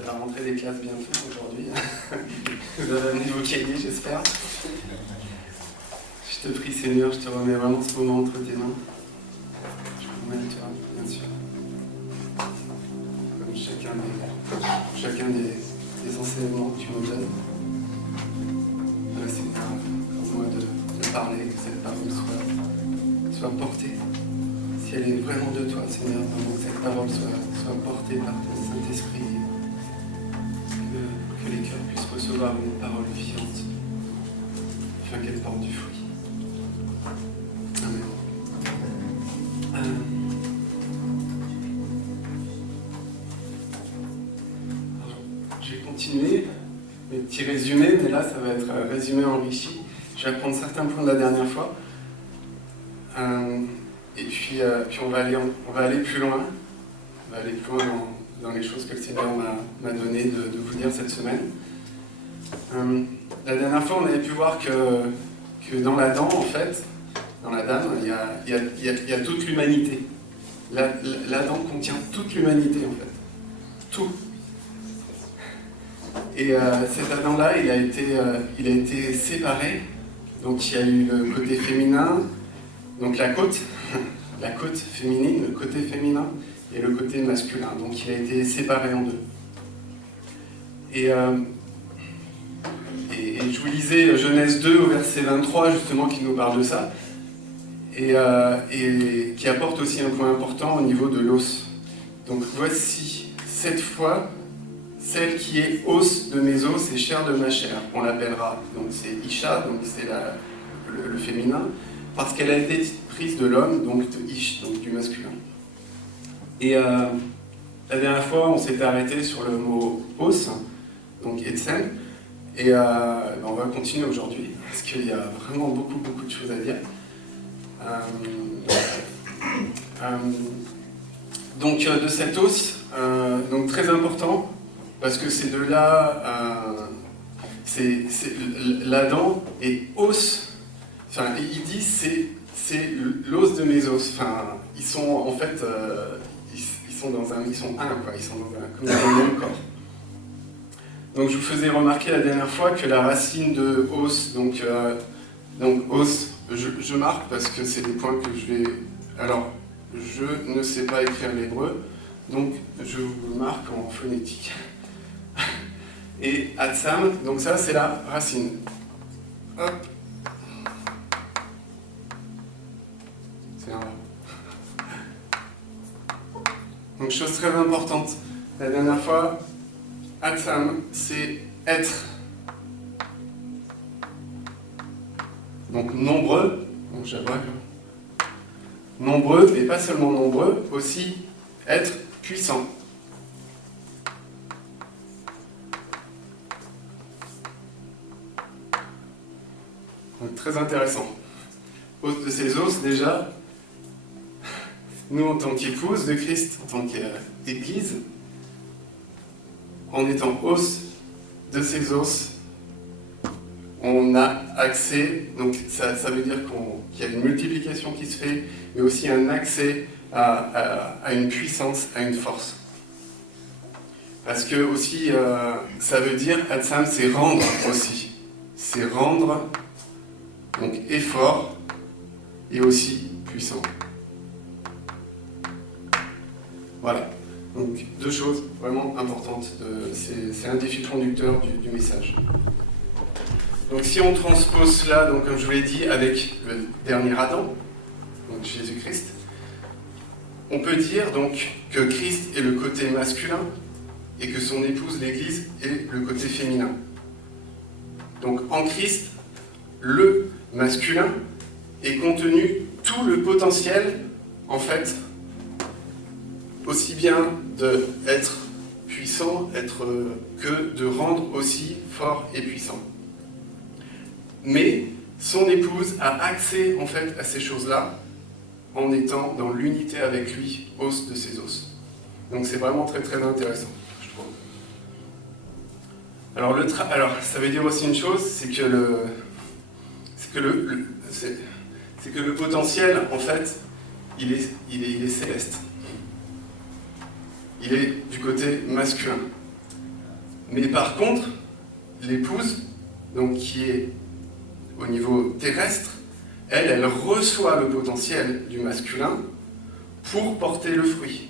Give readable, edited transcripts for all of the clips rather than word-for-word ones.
c'est la rentrée des classes bientôt aujourd'hui. Vous avez amené vos cahiers, j'espère. Je te prie, Seigneur, je te remets vraiment ce moment entre tes mains. Je vous remets, toi, bien sûr. Comme chacun des enseignements que tu nous donnes. Seigneur, pour moi de parler, que cette parole soit portée. Si elle est vraiment de toi, Seigneur, vraiment que cette parole soit portée par ton Saint-Esprit, que les cœurs puissent recevoir une parole vivante, afin qu'elle porte du fruit. Amen. Alors, je vais continuer mes petits résumés, mais là, ça va être résumé enrichi. Je vais apprendre certains points de la dernière fois. Et puis on va aller plus loin. On va aller plus loin dans les choses que le Seigneur m'a donné de vous dire cette semaine. La dernière fois, on avait pu voir que dans l'Adam, en fait, dans l'Adam, il y a toute l'humanité. L'Adam contient toute l'humanité, en fait. Tout. Et cet Adam-là, il a été séparé. Donc il y a eu le côté féminin, donc la côte féminine, le côté féminin, et le côté masculin. Donc il a été séparé en deux. Et je vous lisais Genèse 2 au verset 23, justement, qui nous parle de ça, et qui apporte aussi un point important au niveau de l'os. Donc voici, cette fois, celle qui est os de mes os et chair de ma chair. On l'appellera, donc c'est Isha, donc c'est le féminin, parce qu'elle a été prise de l'homme, donc de Ish, donc du masculin. Et la dernière fois, on s'était arrêté sur le mot os, donc Etzem, et on va continuer aujourd'hui, parce qu'il y a vraiment beaucoup de choses à dire. Donc de cet os, donc très important, parce que c'est de là, l'Adam et os, enfin il dit c'est l'os de mes os, enfin ils sont en fait, ils sont un, quoi, ils sont comme dans le même corps. Donc je vous faisais remarquer la dernière fois que la racine de os, donc os, je marque parce que c'est des points que je vais, alors je ne sais pas écrire l'hébreu, donc je vous le marque en phonétique. Et Atsam, donc ça c'est la racine. Hop. C'est un. Donc chose très importante. La dernière fois, Atsam, c'est être. Donc nombreux, donc j'aborde. Nombreux, mais pas seulement nombreux, aussi être puissant. Donc, très intéressant. Os de ses os, déjà, nous en tant qu'épouse de Christ, en tant qu'Église, en étant os de ses os, on a accès, donc ça veut dire qu'il y a une multiplication qui se fait, mais aussi un accès à une puissance, à une force. Parce que aussi, ça veut dire, Atsam, c'est rendre aussi. C'est rendre, donc effort, et aussi puissant. Voilà. Donc deux choses vraiment importantes. C'est un des fils conducteurs du message. Donc si on transpose cela, donc, comme je vous l'ai dit, avec le dernier Adam, donc Jésus-Christ, on peut dire donc que Christ est le côté masculin et que son épouse, l'Église, est le côté féminin. Donc en Christ, le masculin est contenu tout le potentiel, en fait, aussi bien d'être puissant, que de rendre aussi fort et puissant. Mais son épouse a accès en fait à ces choses-là en étant dans l'unité avec lui, os de ses os. Donc c'est vraiment très très intéressant, je trouve. Alors ça veut dire aussi une chose, c'est que le potentiel en fait, il est céleste. Il est du côté masculin. Mais par contre, l'épouse, donc qui est au niveau terrestre, elle reçoit le potentiel du masculin pour porter le fruit.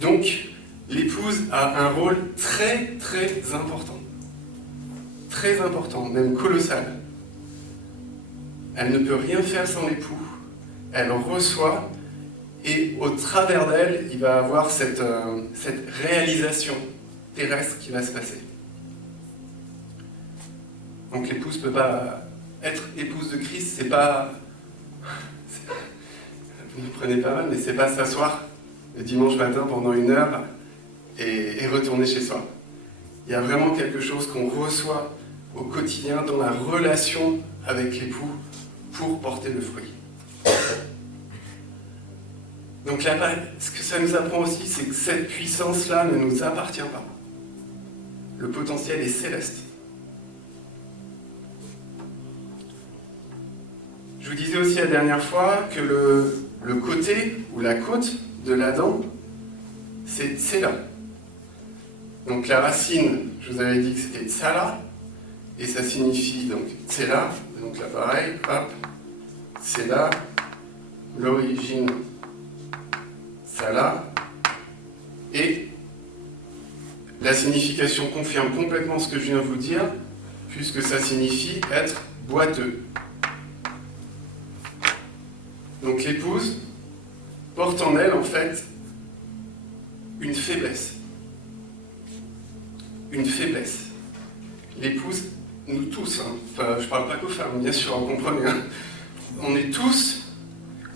Donc, l'épouse a un rôle très très important, même colossal. Elle ne peut rien faire sans l'époux. Elle reçoit, et au travers d'elle, il va avoir cette réalisation terrestre qui va se passer. Donc l'épouse ne peut pas être épouse de Christ, c'est pas... Vous me prenez pas mal, mais c'est pas s'asseoir le dimanche matin pendant 1 heure et retourner chez soi. Il y a vraiment quelque chose qu'on reçoit au quotidien dans la relation avec l'époux pour porter le fruit. Donc là, ce que ça nous apprend aussi, c'est que cette puissance-là ne nous appartient pas. Le potentiel est céleste. Je vous disais aussi la dernière fois que le côté ou la côte de l'Adam, c'est Tsela. Donc la racine, je vous avais dit que c'était Tsala, et ça signifie donc Tsela, donc là pareil, hop, Tsela, l'origine Tsala, et la signification confirme complètement ce que je viens de vous dire, puisque ça signifie être boiteux. Donc l'épouse porte en elle, en fait, une faiblesse. Une faiblesse. L'épouse, nous tous, enfin, je ne parle pas qu'aux femmes, bien sûr, vous comprenez, on est tous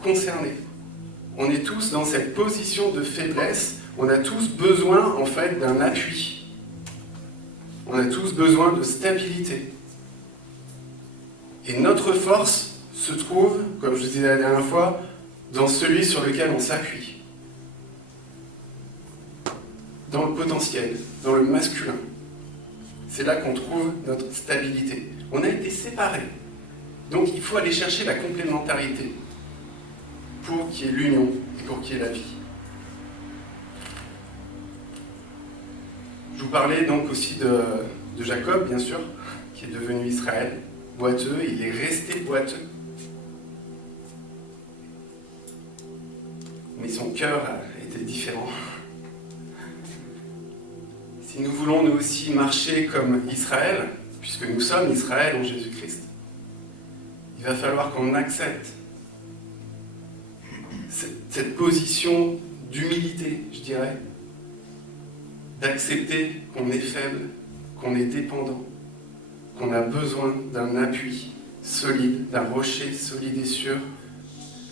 concernés. On est tous dans cette position de faiblesse. On a tous besoin, en fait, d'un appui. On a tous besoin de stabilité. Et notre force se trouve, comme je vous disais la dernière fois, dans celui sur lequel on s'appuie. Dans le potentiel, dans le masculin. C'est là qu'on trouve notre stabilité. On a été séparés. Donc il faut aller chercher la complémentarité pour qu'il y ait l'union et pour qu'il y ait la vie. Je vous parlais donc aussi de Jacob, bien sûr, qui est devenu Israël, boiteux, il est resté boiteux. Mais son cœur était différent. Si nous voulons nous aussi marcher comme Israël, puisque nous sommes Israël en Jésus-Christ, il va falloir qu'on accepte cette position d'humilité, je dirais, d'accepter qu'on est faible, qu'on est dépendant, qu'on a besoin d'un appui solide, d'un rocher solide et sûr,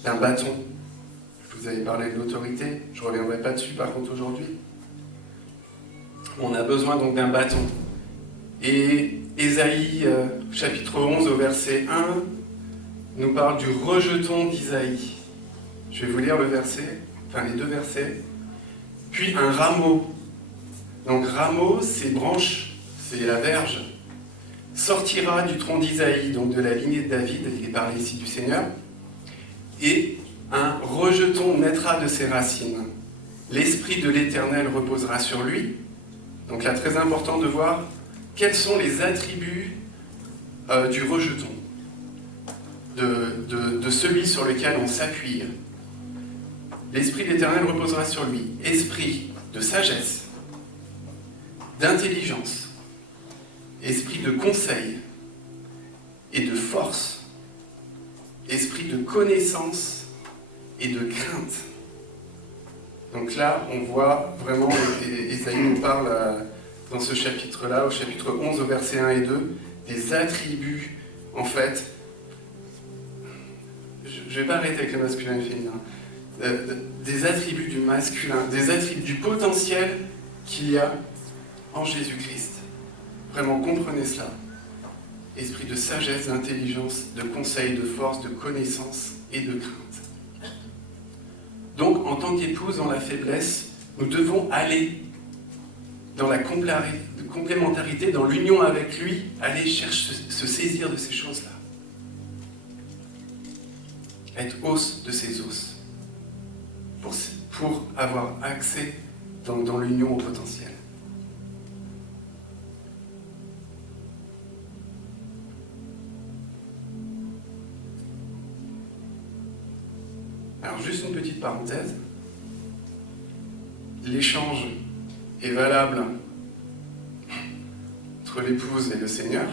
d'un bâton. Je vous avais parlé de l'autorité, je ne reviendrai pas dessus par contre aujourd'hui. On a besoin donc d'un bâton. Et Ésaïe, chapitre 11, au verset 1, nous parle du rejeton d'Isaïe. Je vais vous lire le verset, enfin les 2 versets. Puis un rameau. Donc rameau, c'est branche, c'est la verge. Sortira du tronc d'Isaïe, donc de la lignée de David, il est parlé ici du Seigneur. Et un rejeton naîtra de ses racines. L'Esprit de l'Éternel reposera sur lui. Donc là, très important de voir quels sont les attributs du rejeton, de celui sur lequel on s'appuie. L'Esprit de l'Éternel reposera sur lui. Esprit de sagesse, d'intelligence, esprit de conseil et de force, esprit de connaissance et de crainte. Donc là, on voit vraiment, et Ésaïe nous parle dans ce chapitre-là, au chapitre 11, au verset 1 et 2, des attributs, en fait, je ne vais pas arrêter avec le masculin et le féminin, des attributs du masculin, des attributs du potentiel qu'il y a en Jésus-Christ. Vraiment, comprenez cela. Esprit de sagesse, d'intelligence, de conseil, de force, de connaissance et de crainte. Donc, en tant qu'épouse dans la faiblesse, nous devons aller dans la complémentarité, dans l'union avec lui, aller chercher, se saisir de ces choses-là. Être os de ses os, pour avoir accès dans l'union au potentiel. petite parenthèse, l'échange est valable entre l'épouse et le Seigneur,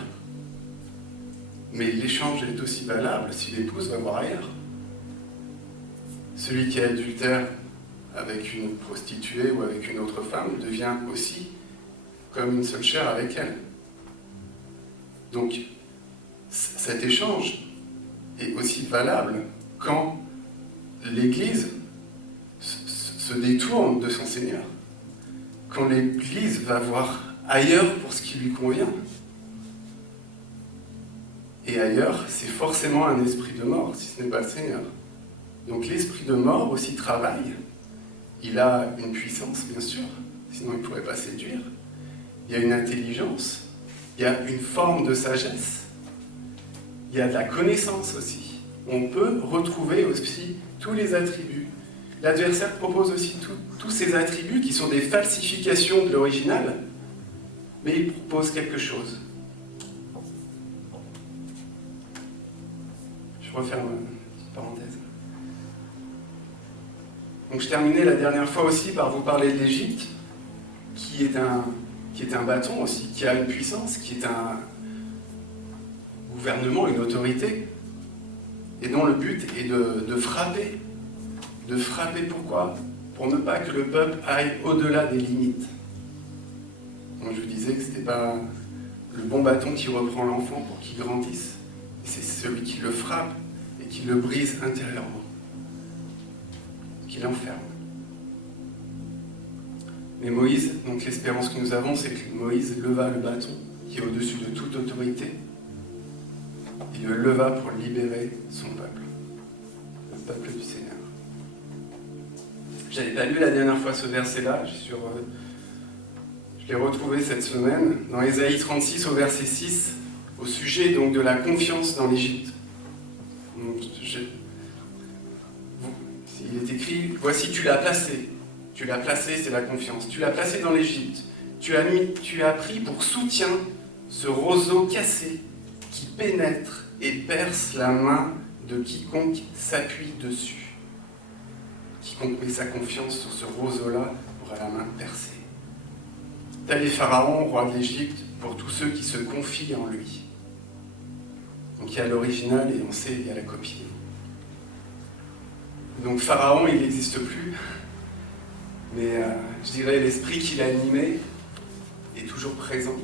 mais l'échange est aussi valable si l'épouse va voir ailleurs. Celui qui est adultère avec une prostituée ou avec une autre femme devient aussi comme une seule chair avec elle. Donc, cet échange est aussi valable quand l'Église se détourne de son Seigneur, quand l'Église va voir ailleurs pour ce qui lui convient. Et ailleurs, c'est forcément un esprit de mort, si ce n'est pas le Seigneur. Donc l'esprit de mort aussi travaille. Il a une puissance, bien sûr, sinon il ne pourrait pas séduire. Il y a une intelligence, il y a une forme de sagesse, il y a de la connaissance aussi. On peut retrouver aussi tous les attributs. L'adversaire propose aussi tous ces attributs qui sont des falsifications de l'original, mais il propose quelque chose. Je referme une petite parenthèse. Donc je terminais la dernière fois aussi par vous parler de l'Égypte, qui est un bâton aussi, qui a une puissance, qui est un gouvernement, une autorité, et dont le but est de frapper. De frapper pourquoi ? Pour ne pas que le peuple aille au-delà des limites. Donc je vous disais que ce n'était pas le bon bâton qui reprend l'enfant pour qu'il grandisse, c'est celui qui le frappe et qui le brise intérieurement, qui l'enferme. Mais Moïse, donc l'espérance que nous avons, c'est que Moïse leva le bâton qui est au-dessus de toute autorité. Il le leva pour libérer son peuple, le peuple du Seigneur. Je n'avais pas lu la dernière fois ce verset-là, je l'ai retrouvé cette semaine, dans Ésaïe 36 au verset 6, au sujet donc de la confiance dans l'Égypte. Il est écrit, voici tu l'as placé. Tu l'as placé, c'est la confiance. Tu l'as placé dans l'Égypte. Tu as pris pour soutien ce roseau cassé qui pénètre et perce la main de quiconque s'appuie dessus. Quiconque met sa confiance sur ce roseau-là aura la main percée. Tel est Pharaon, roi de l'Égypte, pour tous ceux qui se confient en lui. Donc il y a l'original et on sait, il y a la copie. Donc Pharaon, il n'existe plus. Mais je dirais l'esprit qui l'animait est toujours présent.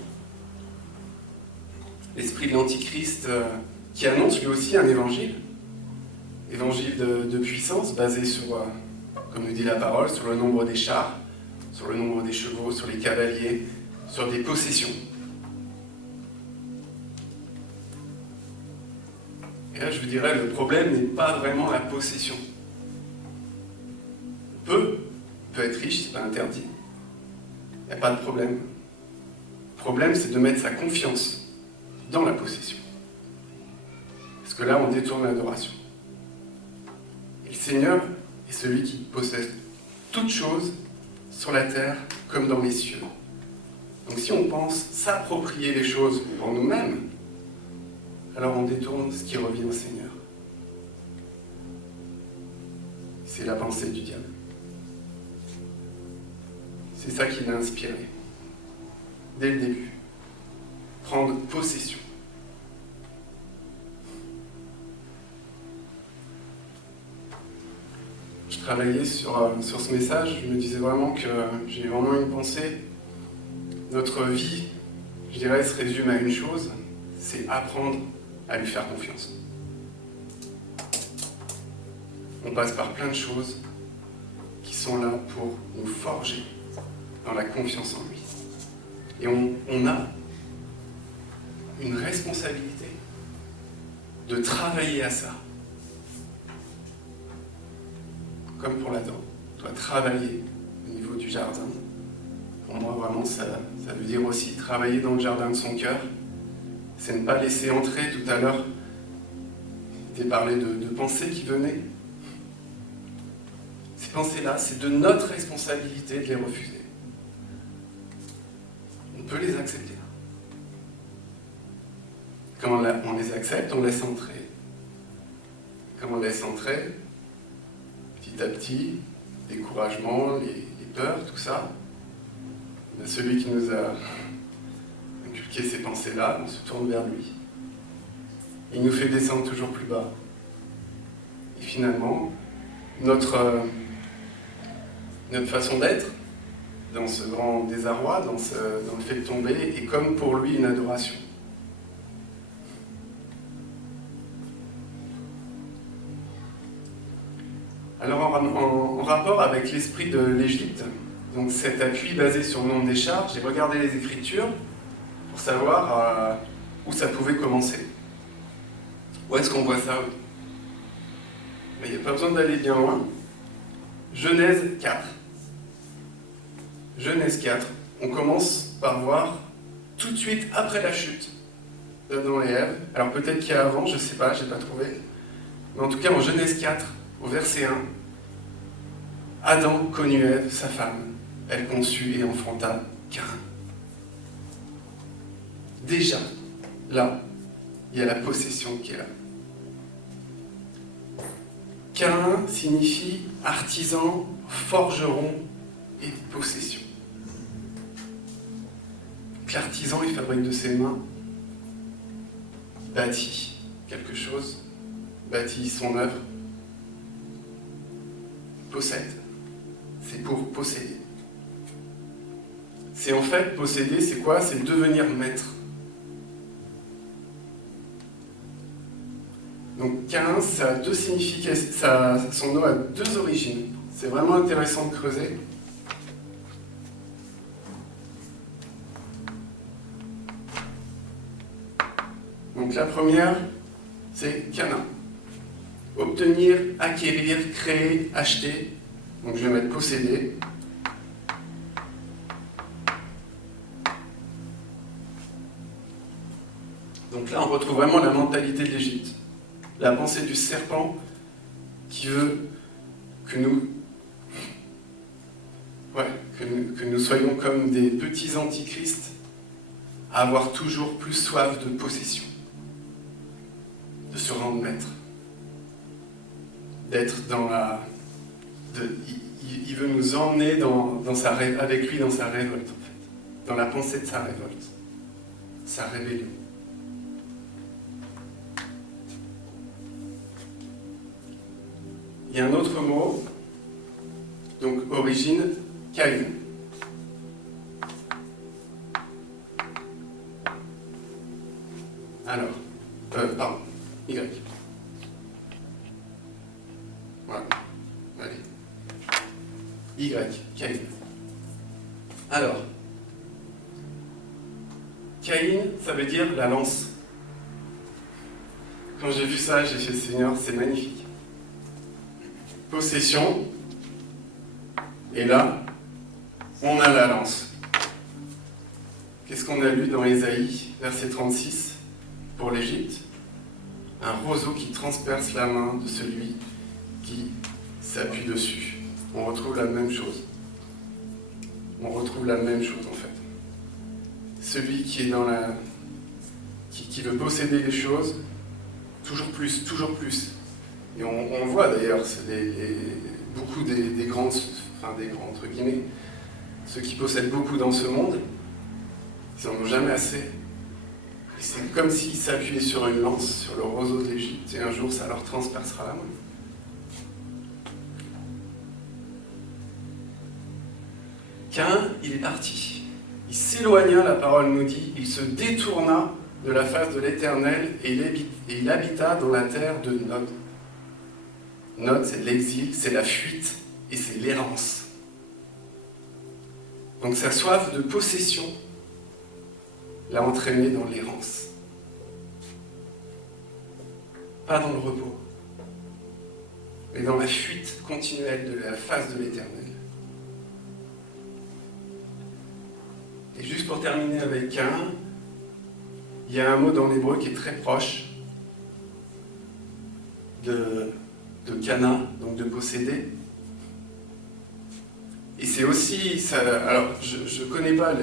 L'esprit de l'Antichrist qui annonce lui aussi un évangile. Évangile de puissance basé sur, comme nous dit la parole, sur le nombre des chars, sur le nombre des chevaux, sur les cavaliers, sur des possessions. Et là, je vous dirais, le problème n'est pas vraiment la possession. On peut être riche, c'est pas interdit. Il n'y a pas de problème. Le problème, c'est de mettre sa confiance dans la possession. Parce que là, on détourne l'adoration. Et le Seigneur est celui qui possède toutes choses sur la terre comme dans les cieux. Donc si on pense s'approprier les choses pour nous-mêmes, alors on détourne ce qui revient au Seigneur. C'est la pensée du diable. C'est ça qui l'a inspiré. Dès le début. Prendre possession. Je travaillais sur ce message, je me disais vraiment que j'ai vraiment une pensée. Notre vie, je dirais, se résume à une chose, c'est apprendre à lui faire confiance. On passe par plein de choses qui sont là pour nous forger dans la confiance en lui. Et on a une responsabilité de travailler à ça. Comme pour l'Adam, on doit travailler au niveau du jardin. Pour moi, vraiment, ça veut dire aussi travailler dans le jardin de son cœur. C'est ne pas laisser entrer, tout à l'heure, c'était parlé de pensées qui venaient. Ces pensées-là, c'est de notre responsabilité de les refuser. On peut les accepter. Quand on les accepte, on laisse entrer. Quand on laisse entrer, petit petit à petit, découragement, les peurs, tout ça. Il y a celui qui nous a inculqué ces pensées-là, on se tourne vers lui. Il nous fait descendre toujours plus bas. Et finalement, notre façon d'être, dans ce grand désarroi, dans le fait de tomber, est comme pour lui une adoration. Alors en rapport avec l'esprit de l'Égypte, donc cet appui basé sur le nombre des charges, j'ai regardé les Écritures pour savoir où ça pouvait commencer. Où est-ce qu'on voit ça? Mais il n'y a pas besoin d'aller bien loin. Genèse 4. Genèse 4, on commence par voir tout de suite après la chute d'Adam et Ève. Alors peut-être qu'il y a avant, je ne sais pas, je n'ai pas trouvé. Mais en tout cas, en Genèse 4, au verset 1, Adam connut Ève, sa femme. Elle conçut et enfanta Caïn. Déjà, là, il y a la possession qui est là. Caïn signifie artisan, forgeron et possession. L'artisan, il fabrique de ses mains, il bâtit quelque chose, bâtit son œuvre, possède. C'est pour posséder. C'est en fait, posséder, c'est quoi? C'est devenir maître. Donc Caïn, ça a deux significations, son nom a deux origines. C'est vraiment intéressant de creuser. Donc la première, c'est Cana. Obtenir, acquérir, créer, acheter. Donc je vais mettre posséder. Donc là, on retrouve vraiment la mentalité de l'Égypte. La pensée du serpent qui veut que nous soyons comme des petits antichrists à avoir toujours plus soif de possession, de se rendre maître, d'être dans la... il veut nous emmener avec lui dans sa révolte, en fait, dans la pensée de sa révolte, sa rébellion. Il y a un autre mot, donc origine, Caïn. Alors, pardon, Y. Voilà, allez. Y, Caïn. Alors, Caïn, ça veut dire la lance. Quand j'ai vu ça, j'ai fait Seigneur, c'est magnifique. Possession, et là, on a la lance. Qu'est-ce qu'on a lu dans Ésaïe, verset 36, pour l'Égypte? Un roseau qui transperce la main de celui qui s'appuie dessus. On retrouve la même chose. On retrouve la même chose en fait. Celui qui est dans la... qui veut posséder les choses, toujours plus, toujours plus. Et on voit d'ailleurs, beaucoup des grands, entre guillemets, ceux qui possèdent beaucoup dans ce monde, ils n'en ont jamais assez. Et c'est comme s'ils s'appuyaient sur une lance, sur le roseau de l'Égypte, et un jour ça leur transpercera la main. Caïn, il est parti. Il s'éloigna, la parole nous dit, il se détourna de la face de l'Éternel et il habita dans la terre de Nod. Nod, c'est l'exil, c'est la fuite et c'est l'errance. Donc sa soif de possession l'a entraîné dans l'errance. Pas dans le repos, mais dans la fuite continuelle de la face de l'Éternel. Et juste pour terminer avec Caïn, il y a un mot dans l'hébreu qui est très proche de Cana, donc de posséder. Et c'est aussi, alors je connais pas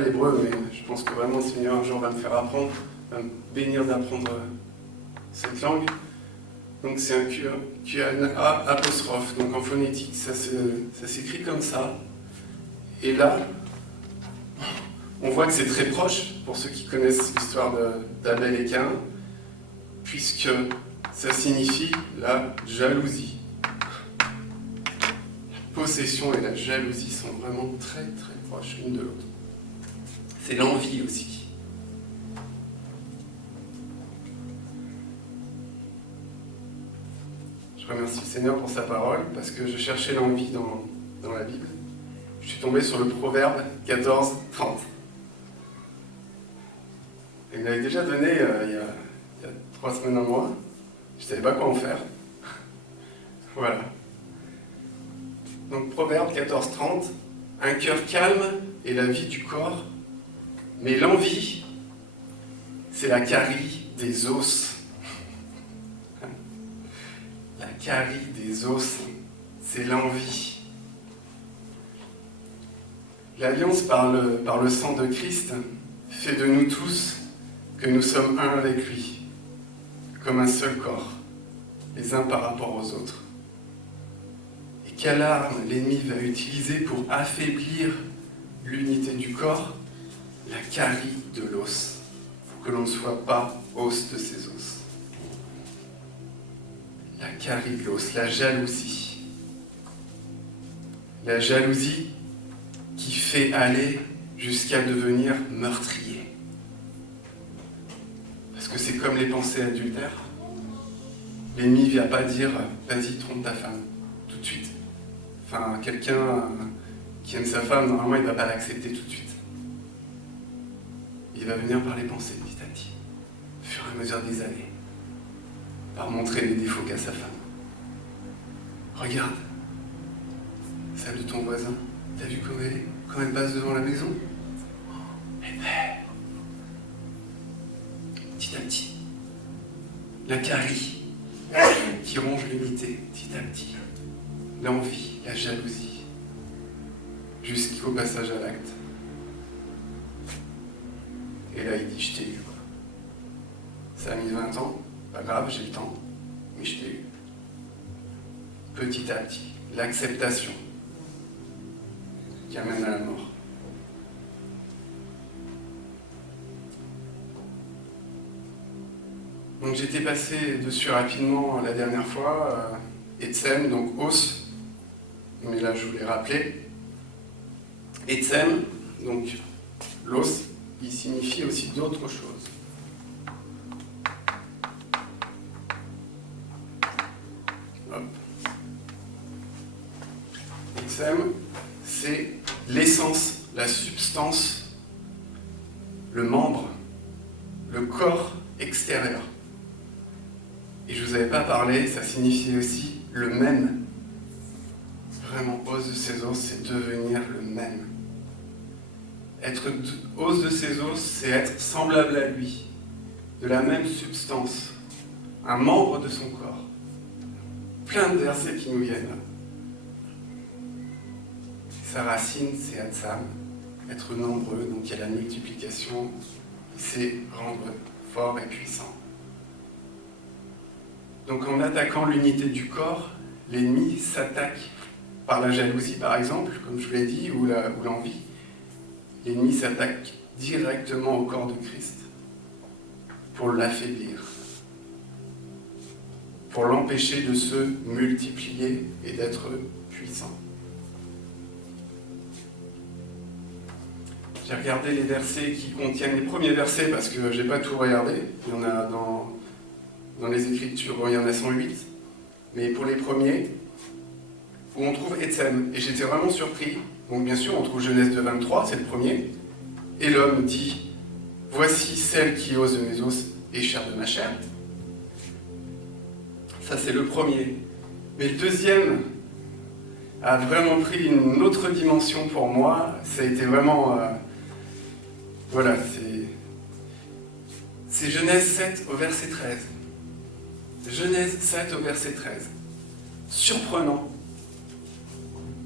l'hébreu, mais je pense que vraiment le Seigneur un jour va me faire apprendre, va me bénir d'apprendre cette langue. Donc c'est un QANA apostrophe. Donc en phonétique, ça s'écrit comme ça. Et là, on voit que c'est très proche, pour ceux qui connaissent l'histoire d'Abel et Caïn, puisque ça signifie la jalousie. La possession et la jalousie sont vraiment très très proches l'une de l'autre. C'est l'envie aussi. Je remercie le Seigneur pour sa parole, parce que je cherchais l'envie dans la Bible. Je suis tombé sur le proverbe 14, 30. Il me l'avait déjà donné il y a 3 semaines, un mois. Je ne savais pas quoi en faire. Voilà. Donc proverbe 14, 30. Un cœur calme est la vie du corps, mais l'envie, c'est la carie des os. La carie des os, c'est l'envie. L'alliance par le sang de Christ fait de nous tous que nous sommes un avec lui, comme un seul corps, les uns par rapport aux autres. Et quelle arme l'ennemi va utiliser pour affaiblir l'unité du corps? La carie de l'os, pour que l'on ne soit pas os de ses os. La carie de l'os, la jalousie. La jalousie qui fait aller jusqu'à devenir meurtrier. Parce que c'est comme les pensées adultères. L'ennemi ne vient pas dire « vas-y, trompe ta femme » tout de suite. Enfin, quelqu'un qui aime sa femme, normalement, il ne va pas l'accepter tout de suite. Il va venir par les pensées, petit à petit, au fur et à mesure des années, par montrer les défauts qu'a sa femme. Regarde, celle de ton voisin, t'as vu comment elle est, quand elle passe devant la maison? Elle est belle. Petit à petit, la carie qui ronge l'unité, petit à petit, l'envie, la jalousie, jusqu'au passage à l'acte. Et là, il dit, je t'ai eu, quoi. Ça a mis 20 ans, pas grave, j'ai le temps, mais je t'ai eu. Petit à petit, l'acceptation qui amène à la mort. Donc j'étais passé dessus rapidement la dernière fois, Etsem, donc os, mais là je voulais rappeler. Etsem, donc l'os, il signifie aussi d'autres choses. Hop. Etsem, c'est l'essence, la substance, le membre, le corps extérieur. Et je ne vous avais pas parlé, ça signifie aussi le même. Vraiment, os de ses os, c'est devenir le même. Être os de ses os, c'est être semblable à lui, de la même substance, un membre de son corps. Plein de versets qui nous viennent là. Sa racine, c'est Atsam, être nombreux, donc il y a la multiplication, c'est rendre fort et puissant. Donc en attaquant l'unité du corps, l'ennemi s'attaque par la jalousie, par exemple, comme je vous l'ai dit, ou l'envie. L'ennemi s'attaque directement au corps de Christ pour l'affaiblir, pour l'empêcher de se multiplier et d'être puissant. J'ai regardé les versets qui contiennent les premiers versets parce que je n'ai pas tout regardé. Il y en a dans les Écritures, bon, il y en a 108. Mais pour les premiers, où on trouve Etsem. Et j'étais vraiment surpris. Donc bien sûr, on trouve Genèse 2,23, c'est le premier. Et l'homme dit, voici celle qui est os de mes os et chair de ma chair. Ça, c'est le premier. Mais le deuxième a vraiment pris une autre dimension pour moi. Ça a été vraiment... voilà, c'est Genèse 7 au verset 13. Genèse 7 au verset 13. Surprenant.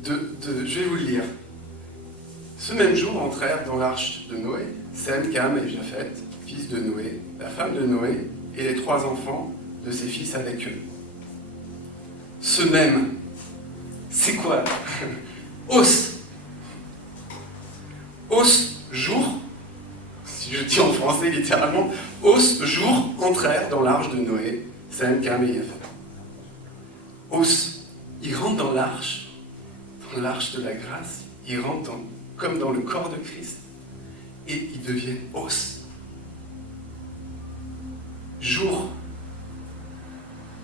Je vais vous le lire. Ce même jour entrèrent dans l'arche de Noé, Sem, Cam et Japheth, fils de Noé, la femme de Noé, et les 3 enfants de ses fils avec eux. Ce même, c'est quoi? Os. Os, jour, si je dis en français littéralement, Os, jour, entrèrent dans l'arche de Noé, Sem, Cam et Yafet. Os, ils rentrent dans l'arche de la grâce, ils rentrent comme dans le corps de Christ, et ils deviennent os. Jour,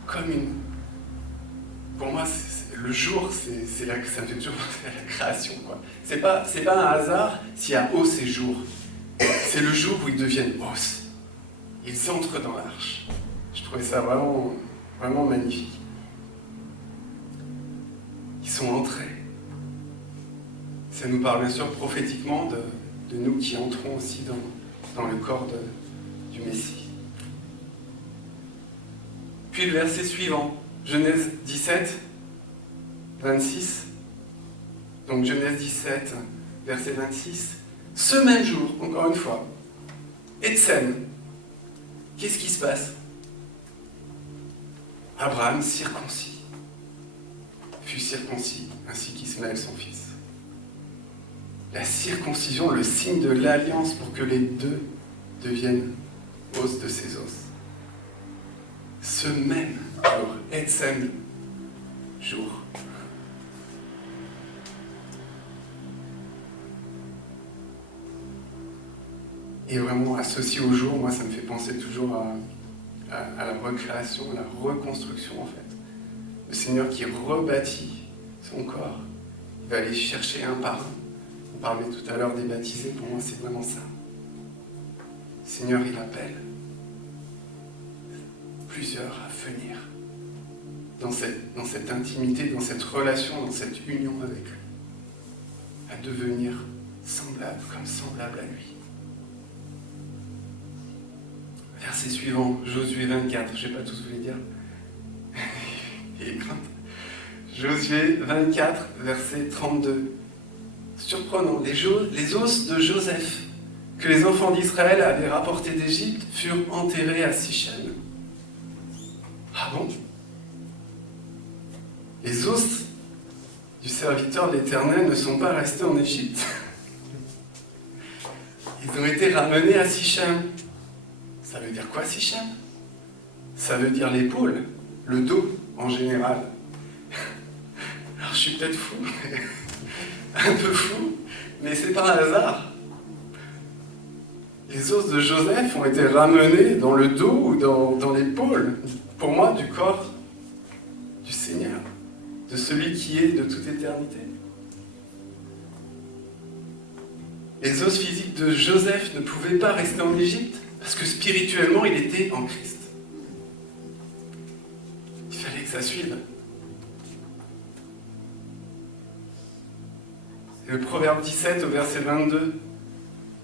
comme une... Pour moi, le jour, c'est là que ça me fait toujours penser à la création, quoi. C'est pas un hasard s'il y a os et jour. C'est le jour où ils deviennent os. Ils entrent dans l'arche. Je trouvais ça vraiment, vraiment magnifique. Ils sont entrés. Ça nous parle bien sûr prophétiquement de nous qui entrons aussi dans le corps du Messie. Puis le verset suivant, Genèse 17, 26. Donc Genèse 17, verset 26. Ce même jour, encore une fois, Etsem, qu'est-ce qui se passe? Abraham circoncis, fut circoncis, ainsi qu'Ismaël son fils. La circoncision, le signe de l'alliance pour que les deux deviennent os de ses os. Ce même jour, Etsem jour. Et vraiment associé au jour, moi ça me fait penser toujours à la recréation, à la reconstruction en fait. Le Seigneur qui rebâtit son corps, il va aller chercher un par un. On parlait tout à l'heure des baptisés, pour moi c'est vraiment ça. Le Seigneur il appelle plusieurs à venir dans cette intimité, dans cette relation, dans cette union avec lui, à devenir semblable, comme semblable à lui. Verset suivant, Josué 24, je ne vais pas tous vous les dire. Il est crainte. Josué 24, verset 32. Surprenant, les os de Joseph que les enfants d'Israël avaient rapportés d'Égypte furent enterrés à Sichem. Ah bon? Les os du serviteur de l'Éternel ne sont pas restés en Égypte. Ils ont été ramenés à Sichem. Ça veut dire quoi, Sichem? Ça veut dire l'épaule, le dos en général. Alors je suis peut-être fou, un peu fou, mais c'est pas un hasard. Les os de Joseph ont été ramenés dans le dos ou dans l'épaule, pour moi, du corps du Seigneur, de celui qui est de toute éternité. Les os physiques de Joseph ne pouvaient pas rester en Égypte, parce que spirituellement, il était en Christ. Il fallait que ça suive. Et le Proverbe 17 au verset 22.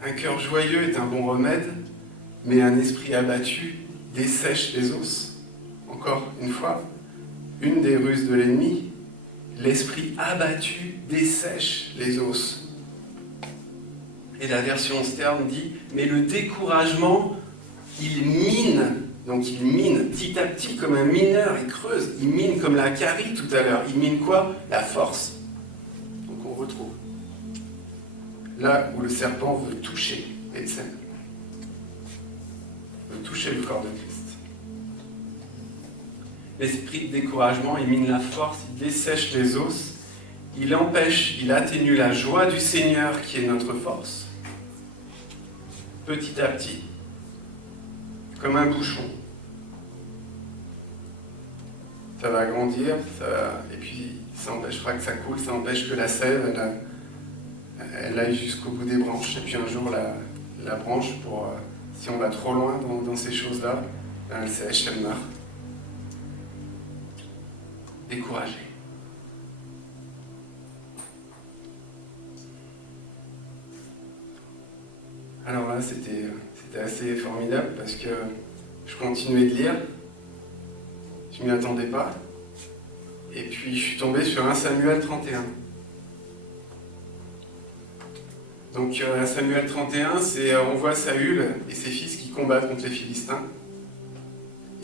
Un cœur joyeux est un bon remède, mais un esprit abattu dessèche les os. Encore une fois, une des ruses de l'ennemi, l'esprit abattu dessèche les os. Et la version Stern dit, mais le découragement, il mine, donc il mine petit à petit comme un mineur, il creuse, il mine comme la carie tout à l'heure. Il mine quoi? La force. Donc on retrouve. Là où le serpent veut toucher Etsem, veut toucher le corps de Christ. L'esprit de découragement, il mine la force, il dessèche les os, il empêche, il atténue la joie du Seigneur qui est notre force. Petit à petit, comme un bouchon. Ça va grandir, et puis ça empêchera que ça coule, ça empêche que la sève, elle aille jusqu'au bout des branches. Et puis un jour, la branche, si on va trop loin dans ces choses-là, elle sèche, elle meurt. Découragé. Alors là, c'était assez formidable parce que je continuais de lire, je m'y attendais pas, et puis je suis tombé sur 1 Samuel 31. Donc 1 Samuel 31, on voit Saül et ses fils qui combattent contre les Philistins,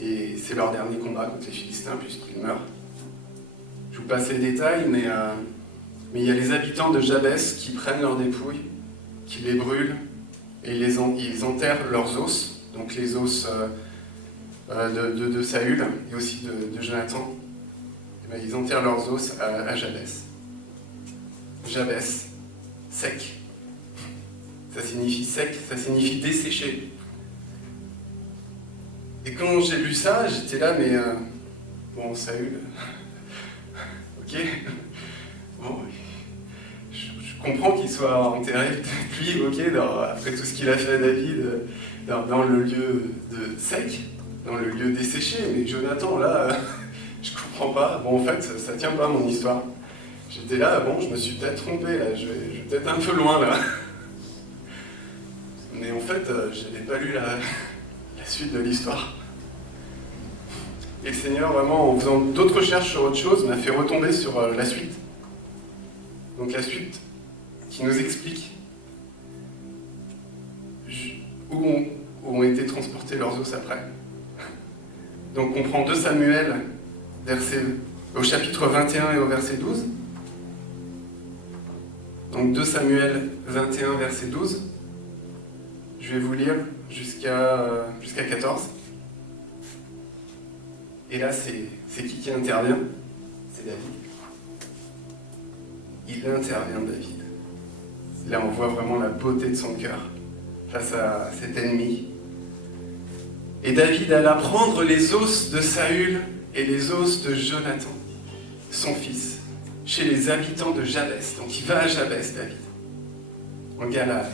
et c'est leur dernier combat contre les Philistins puisqu'ils meurent. vous passe les détails, mais il y a les habitants de Jabès qui prennent leurs dépouilles, qui les brûlent, et ils enterrent leurs os, donc les os de Saül et aussi de Jonathan. Et bien, ils enterrent leurs os à Jabès. Jabès, sec. Ça signifie sec, ça signifie desséché. Et quand j'ai lu ça, j'étais là, mais bon, Saül, ok, bon, je comprends qu'il soit enterré, peut-être lui, ok, après tout ce qu'il a fait à David, dans le lieu sec, dans le lieu desséché, mais Jonathan, là, je comprends pas. Bon, en fait, ça tient pas mon histoire. J'étais là, bon, je me suis peut-être trompé, là, je vais peut-être un peu loin, là. Mais en fait, je n'avais pas lu la suite de l'histoire. Et le Seigneur, vraiment, en faisant d'autres recherches sur autre chose, m'a fait retomber sur la suite. Donc la suite qui nous explique où ont été transportés leurs os après. Donc on prend 2 Samuel, au chapitre 21 et au verset 12. Donc 2 Samuel 21, verset 12. Je vais vous lire jusqu'à 14. Et là, c'est qui intervient? C'est David. Il intervient, David. Là, on voit vraiment la beauté de son cœur face à cet ennemi. Et David alla prendre les os de Saül et les os de Jonathan, son fils, chez les habitants de Jabès. Donc il va à Jabès, David, en Galade,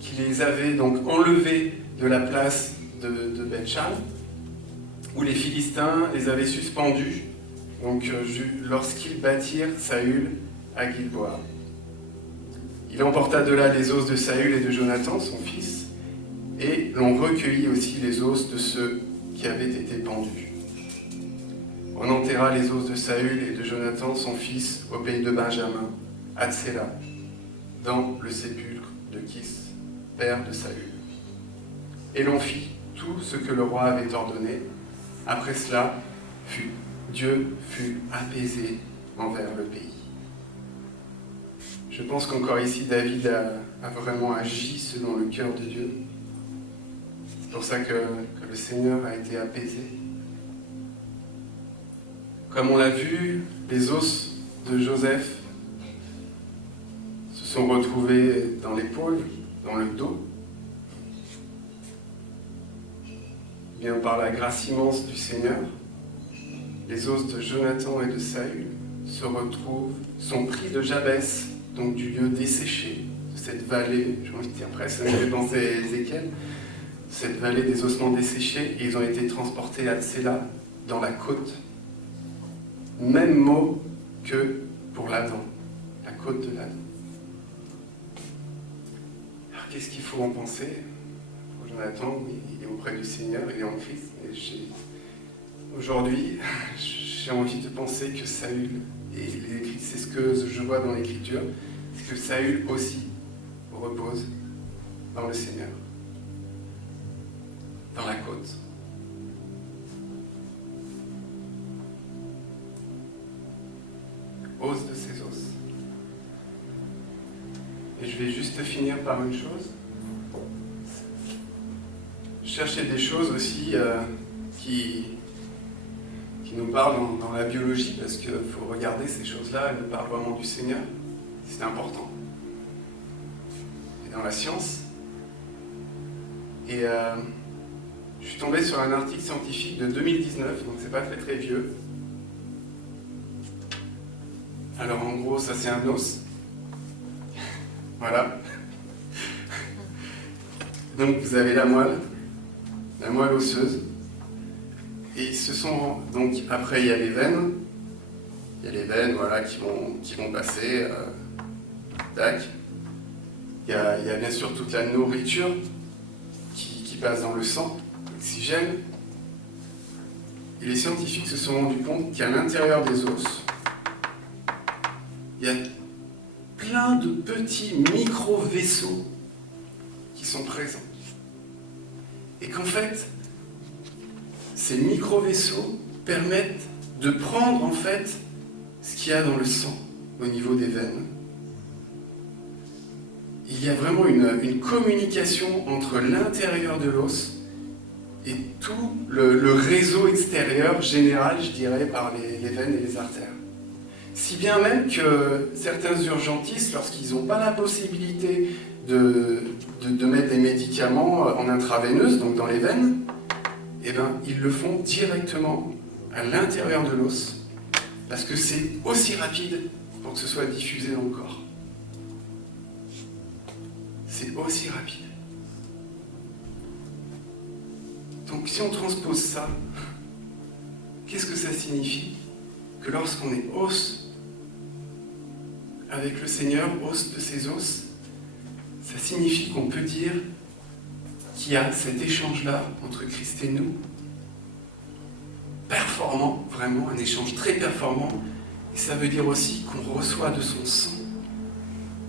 qui les avait donc enlevés de la place de Beth-Shan, où les Philistins les avaient suspendus, donc lorsqu'ils battirent Saül à Gilboa. Il emporta de là les os de Saül et de Jonathan, son fils, et l'on recueillit aussi les os de ceux qui avaient été pendus. On enterra les os de Saül et de Jonathan, son fils, au pays de Benjamin, à Tsela, dans le sépulcre de Kis, père de Saül. Et l'on fit tout ce que le roi avait ordonné. Après cela, Dieu fut apaisé envers le pays. Je pense qu'encore ici, David a vraiment agi selon le cœur de Dieu. C'est pour ça que le Seigneur a été apaisé. Comme on l'a vu, les os de Joseph se sont retrouvés dans l'épaule, dans le dos. Bien par la grâce immense du Seigneur, les os de Jonathan et de Saül sont pris de Jabès, donc du lieu desséché, de cette vallée, j'ai envie de dire presque, ça me fait penser à Ézéchiel, cette vallée des ossements desséchés, et ils ont été transportés à Tsela, dans la côte. Même mot que pour l'Adam, la côte de l'Adam. Alors qu'est-ce qu'il faut en penser? Pour Jonathan, oui, il est auprès du Seigneur, il est en Christ, mais aujourd'hui, j'ai envie de penser que Saül, et c'est ce que je vois dans l'Écriture, c'est que Saül aussi repose dans le Seigneur, dans la côte. Os de ses os. Et je vais juste finir par une chose. Je cherchais des choses aussi qui nous parlent dans la biologie, parce qu'il faut regarder ces choses-là, elles nous parlent vraiment du Seigneur. C'est important. Et dans la science. Et je suis tombé sur un article scientifique de 2019, donc c'est pas très très vieux. Alors en gros, ça c'est un os. Voilà. Donc vous avez la moelle osseuse. Et donc après il y a les veines. Il y a les veines, voilà, qui vont passer. Tac. Il y a bien sûr toute la nourriture qui passe dans le sang, l'oxygène. Et les scientifiques se sont rendus compte qu'à l'intérieur des os, il y a plein de petits micro-vaisseaux qui sont présents. Et qu'en fait, ces micro-vaisseaux permettent de prendre en fait ce qu'il y a dans le sang au niveau des veines. Il y a vraiment une communication entre l'intérieur de l'os et tout le réseau extérieur général, je dirais, par les veines et les artères. Si bien même que certains urgentistes, lorsqu'ils n'ont pas la possibilité de mettre des médicaments en intraveineuse, donc dans les veines, eh ben, ils le font directement à l'intérieur de l'os, parce que c'est aussi rapide pour que ce soit diffusé dans le corps. C'est aussi rapide. Donc si on transpose ça, qu'est-ce que ça signifie? Que lorsqu'on est os avec le Seigneur, os de ses os, ça signifie qu'on peut dire qu'il y a cet échange-là entre Christ et nous, performant, vraiment, un échange très performant, et ça veut dire aussi qu'on reçoit de son sang,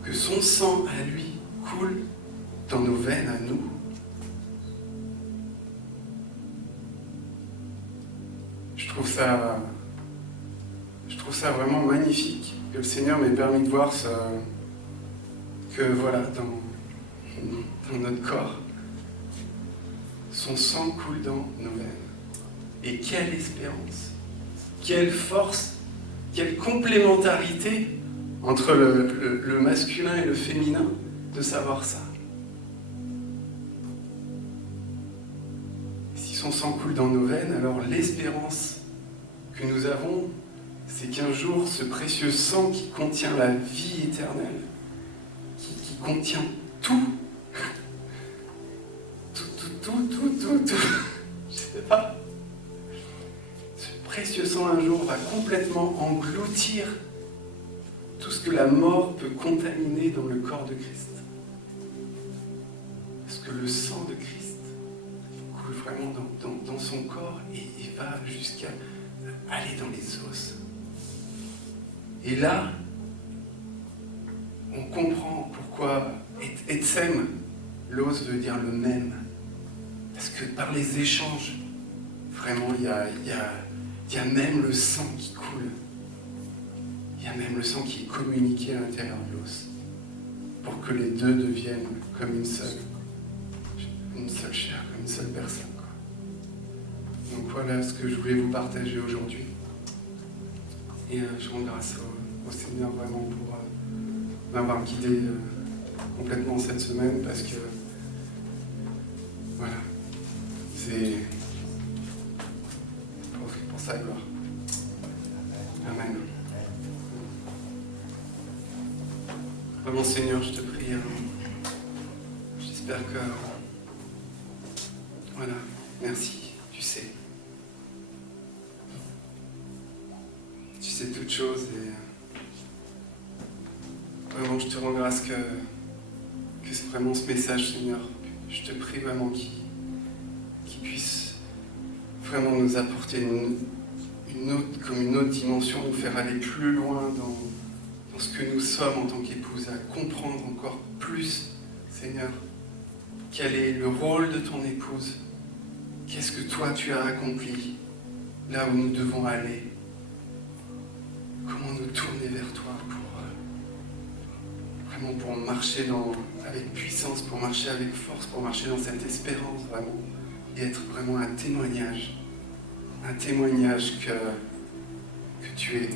que son sang à lui coule dans nos veines à nous. Je trouve ça vraiment magnifique que le Seigneur m'ait permis de voir ça, que voilà, dans notre corps, son sang coule dans nos veines. Et quelle espérance, quelle force, quelle complémentarité entre le masculin et le féminin de savoir ça. Si son sang coule dans nos veines, alors l'espérance que nous avons, c'est qu'un jour, ce précieux sang qui contient la vie éternelle, qui contient tout, tout, je sais pas, ce précieux sang un jour va complètement engloutir tout ce que la mort peut contaminer dans le corps de Christ. Parce que le sang de Christ coule vraiment dans son corps et va jusqu'à aller dans les os. Et là, on comprend pourquoi Etsem, l'os veut dire le même. Parce que par les échanges, vraiment, il y a même le sang qui coule. Il y a même le sang qui est communiqué à l'intérieur de l'os. Pour que les deux deviennent comme une seule chair, comme une seule personne. Donc voilà ce que je voulais vous partager aujourd'hui. Et je rends grâce au Seigneur vraiment pour m'avoir guidé complètement cette semaine, parce que voilà, c'est pour sa gloire. Amen. Vraiment Seigneur, je te prie, j'espère que voilà, merci, tu sais toutes choses, et vraiment je te rends grâce que c'est vraiment ce message, Seigneur. Je te prie vraiment qu'il puisse vraiment nous apporter une autre dimension, nous faire aller plus loin dans ce que nous sommes en tant qu'épouse, à comprendre encore plus, Seigneur, quel est le rôle de ton épouse, qu'est-ce que toi tu as accompli, là où nous devons aller. Comment nous tourner vers toi pour marcher avec puissance, pour marcher avec force, pour marcher dans cette espérance vraiment, et être vraiment un témoignage que tu es,